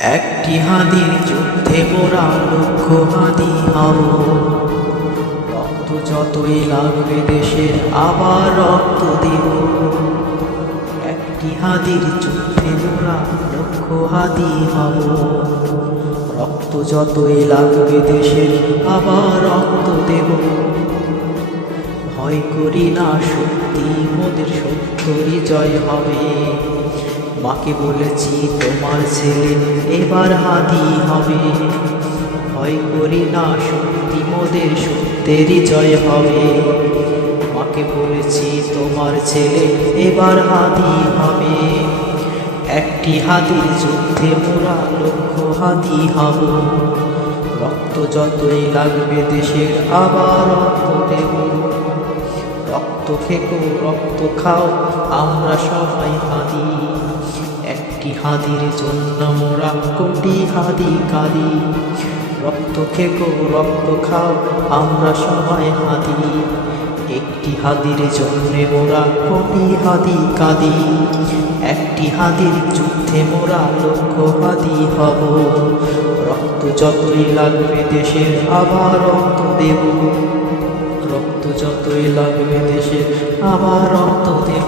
একটি হাদির যুদ্ধে মোরা লক্ষ হাদি হব। রক্ত যতই লাগবে দেশের আবার রক্ত দেব। একটি হাদির যুদ্ধে মোরা লক্ষ হাদি হব। রক্ত যতই লাগবে দেশের আবার রক্ত দেব। ভয় করি না সত্যি মোদের সত্যরই জয় হবে। মাকে বলেছি তোমার ছেলে এবার হাদি হবে। ভয় করি না সত্যি মোদের সত্যেরই জয় হবে। মাকে বলেছি তোমার ছেলে এবার হাদি হবে। একটি হাদির যুদ্ধে মোরা লক্ষ হাদি হব। রক্ত যতই লাগবে দেশের আবার রক্ত দেব। রক্ত খেকো রক্ত খাও আমরা সবাই হাদি। একটি হাদির জন্য মোরা কোটি হাদি কাঁদি। রক্ত খেকো রক্ত খাও আমরা সবাই হাদি। একটি হাদির জন্য মোরা কোটি হাদি কাঁদি। একটি হাদির যুদ্ধে মোরা লক্ষ হাদি হব। রক্ত যতই লাগবে দেশের আবার রক্ত দেব। রক্ত যতই লাগবে দেশের আবার রক্ত দেব।